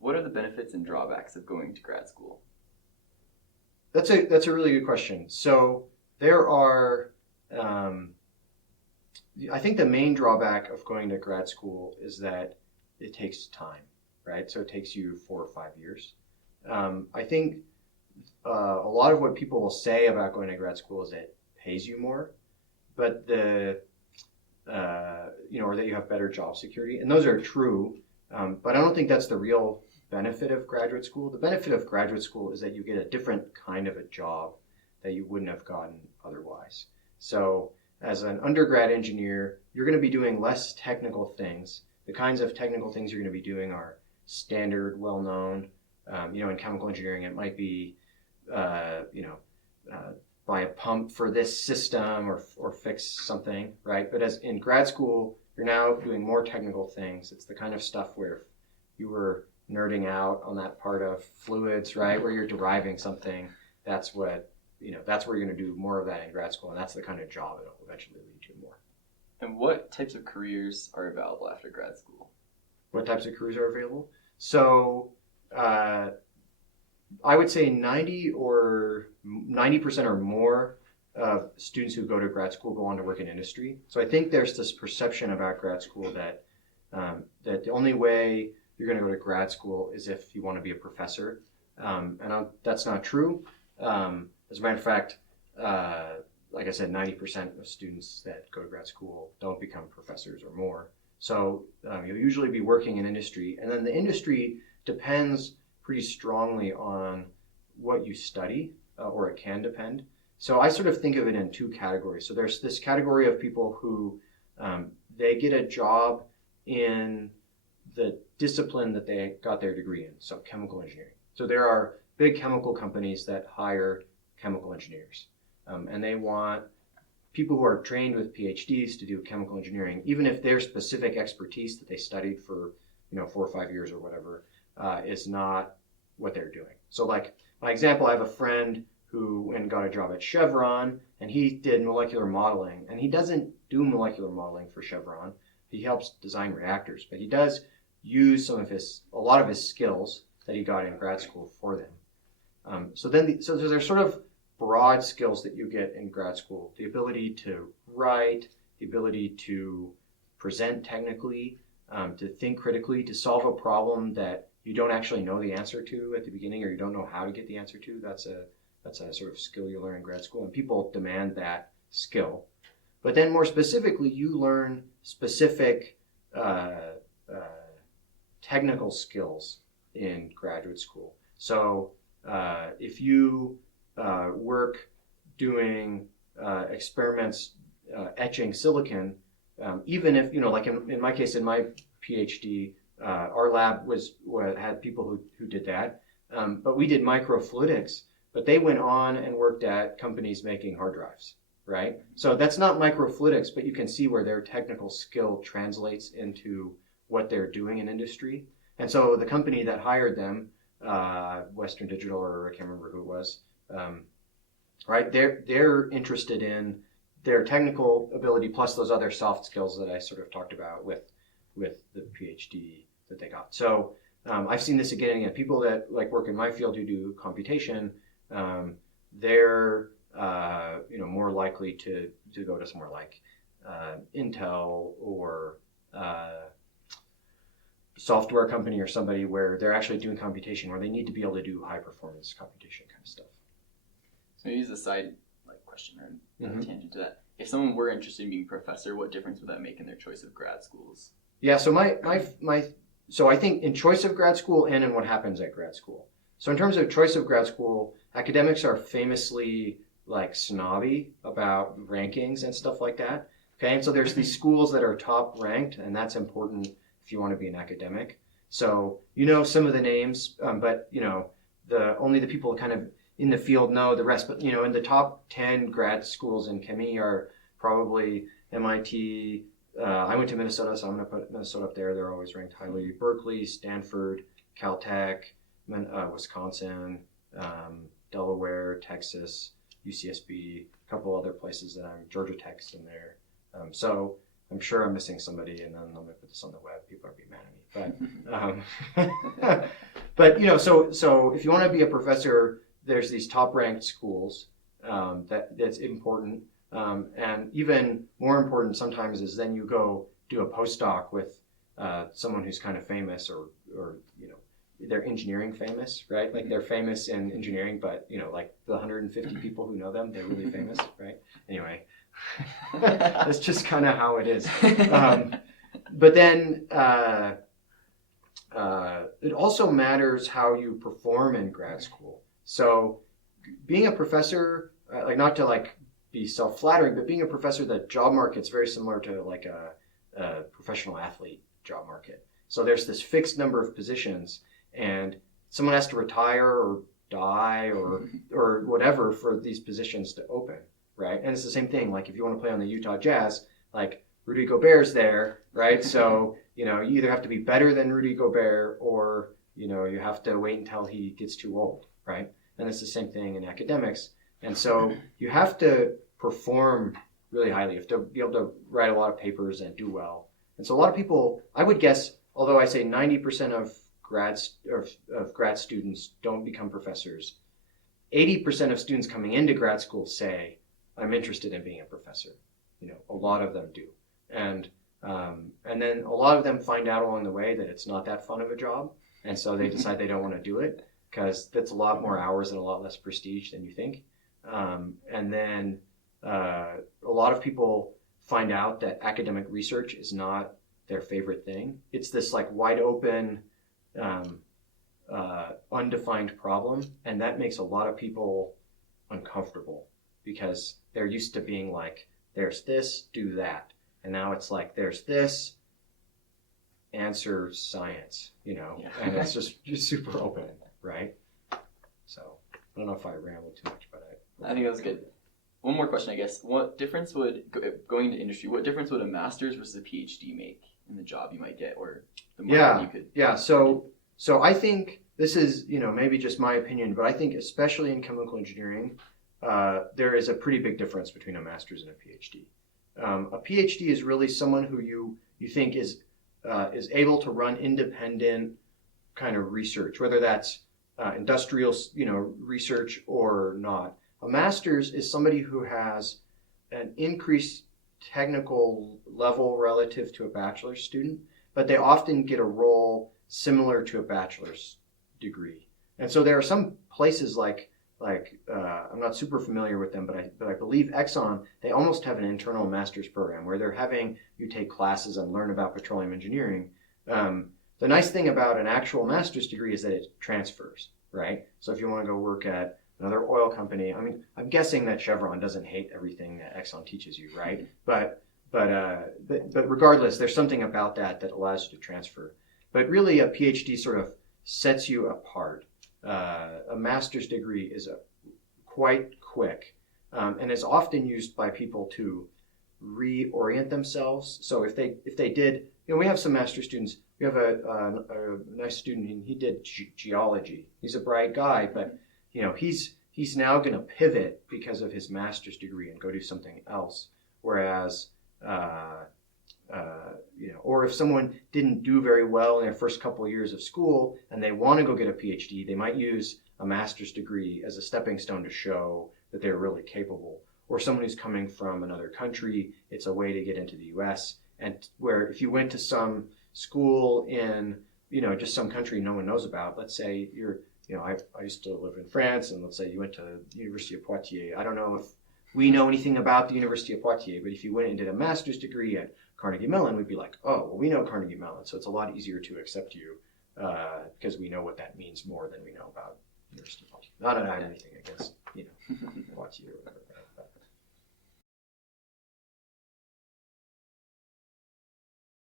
What are the benefits and drawbacks of going to grad school? That's a really good question. So there are, I think the main drawback of going to grad school is that it takes time, right? So it takes you 4 or 5 years. I think a lot of what people will say about going to grad school is that it pays you more, but or that you have better job security, and those are true. But I don't think that's the real benefit of graduate school. The benefit of graduate school is that you get a different kind of a job that you wouldn't have gotten otherwise. So as an undergrad engineer, you're going to be doing less technical things. The kinds of technical things you're going to be doing are standard, well-known. In chemical engineering, it might be, buy a pump for this system or fix something, right? But as in grad school, you're now doing more technical things. It's the kind of stuff where if you were nerding out on that part of fluids, right, where you're deriving something, that's where you're going to do more of that in grad school, and that's the kind of job it'll eventually lead to more. And what types of careers are available after grad school? What types of careers are available? So I would say 90% or more of students who go to grad school go on to work in industry. So I think there's this perception about grad school that the only way you're going to go to grad school is if you want to be a professor, that's not true. As a matter of fact, like I said, 90% of students that go to grad school don't become professors or more. So you'll usually be working in industry, and then the industry depends pretty strongly on what you study, or it can depend. So I sort of think of it in two categories. So there's this category of people who they get a job in the discipline that they got their degree in, so chemical engineering. So there are big chemical companies that hire chemical engineers, and they want people who are trained with PhDs to do chemical engineering, even if their specific expertise that they studied for 4 or 5 years or whatever is not what they're doing. So like my example, I have a friend who went and got a job at Chevron, and he did molecular modeling, and he doesn't do molecular modeling for Chevron. He helps design reactors, but he does use a lot of his skills that he got in grad school for them. So there's sort of broad skills that you get in grad school: the ability to write, the ability to present technically, to think critically, to solve a problem that you don't actually know the answer to at the beginning, or you don't know how to get the answer to. That's a sort of skill you learn in grad school, and people demand that skill. But then more specifically, you learn specific technical skills in graduate school. So if you work doing experiments etching silicon, even if, like in my case, in my PhD, our lab had people who did that, but we did microfluidics, but they went on and worked at companies making hard drives, right? So that's not microfluidics, but you can see where their technical skill translates into what they're doing in industry. And so the company that hired them, Western Digital, or I can't remember who it was, right? They're interested in their technical ability plus those other soft skills that I sort of talked about with the PhD that they got. So I've seen this again and again. People that like work in my field who do computation, they're more likely to go to somewhere like Intel or software company or somebody where they're actually doing computation, where they need to be able to do high performance computation kind of stuff. So use a side question or tangent to that. If someone were interested in being a professor, what difference would that make in their choice of grad schools? Yeah, so so I think in choice of grad school and in what happens at grad school. So in terms of choice of grad school, academics are famously snobby about rankings and stuff like that. Okay, and so there's these schools that are top ranked, and that's important if you want to be an academic. So some of the names, but only the people kind of in the field know the rest. But in the top 10 grad schools in ChemE are probably MIT. I went to Minnesota, so I'm going to put Minnesota up there. They're always ranked highly. Berkeley, Stanford, Caltech, Wisconsin, Delaware, Texas, UCSB, a couple other places Georgia Tech's in there. So I'm sure I'm missing somebody, and then I'm going to put this on the web. People are being mad at me. But But so if you want to be a professor, there's these top-ranked schools that's important, and even more important sometimes is then you go do a postdoc with someone who's kind of famous, or they're engineering famous, right? Like they're famous in engineering, but like the 150 people who know them, they're really famous, right? Anyway, that's just kind of how it is. But then it also matters how you perform in grad school. So being a professor, like not to like be self-flattering, but being a professor, the job market's very similar to like a professional athlete job market. So there's this fixed number of positions, and someone has to retire or die or whatever for these positions to open, right? And it's the same thing. Like if you want to play on the Utah Jazz, like Rudy Gobert's there, right? So you either have to be better than Rudy Gobert, or you have to wait until he gets too old, right? And it's the same thing in academics. And so you have to perform really highly. You have to be able to write a lot of papers and do well. And so a lot of people, I would guess, although I say 90% of grad students don't become professors, 80% of students coming into grad school say, I'm interested in being a professor. A lot of them do. And then a lot of them find out along the way that it's not that fun of a job. And so they decide they don't want to do it because that's a lot more hours and a lot less prestige than you think. And then a lot of people find out that academic research is not their favorite thing. It's this like wide open, undefined problem. And that makes a lot of people uncomfortable because they're used to being like, there's this, do that. And now it's like, there's this, answer science, and it's just super open, right? So I don't know if I rambled too much, but I think that was good. One more question, I guess. What difference would, going into industry, what difference would a master's versus a PhD make in the job you might get, or the money you could? Yeah, so I think this is, maybe just my opinion, but I think especially in chemical engineering, there is a pretty big difference between a master's and a PhD. A PhD is really someone who you think is able to run independent kind of research, whether that's industrial, research or not. A master's is somebody who has an increased technical level relative to a bachelor's student, but they often get a role similar to a bachelor's degree. And so there are some places like I'm not super familiar with them, but I believe Exxon, they almost have an internal master's program where they're having you take classes and learn about petroleum engineering. The nice thing about an actual master's degree is that it transfers, right? So if you want to go work at another oil company, I mean, I'm guessing that Chevron doesn't hate everything that Exxon teaches you, right? But regardless, there's something about that allows you to transfer. But really, a PhD sort of sets you apart. A master's degree is quite quick and is often used by people to reorient themselves. So if they did, we have some master's students. We have a nice student, and he did geology. He's a bright guy, but he's now going to pivot because of his master's degree and go do something else. Whereas or if someone didn't do very well in their first couple of years of school and they want to go get a PhD, they might use a master's degree as a stepping stone to show that they're really capable. Or someone who's coming from another country, it's a way to get into the US. And where if you went to some school in, just some country no one knows about, let's say I used to live in France, and let's say you went to the University of Poitiers. I don't know if we know anything about the University of Poitiers, but if you went and did a master's degree at Carnegie Mellon, we'd be like, oh, well, we know Carnegie Mellon, so it's a lot easier to accept you because we know what that means more than we know about University of Poitiers. Not that I have anything against, Poitiers or whatever.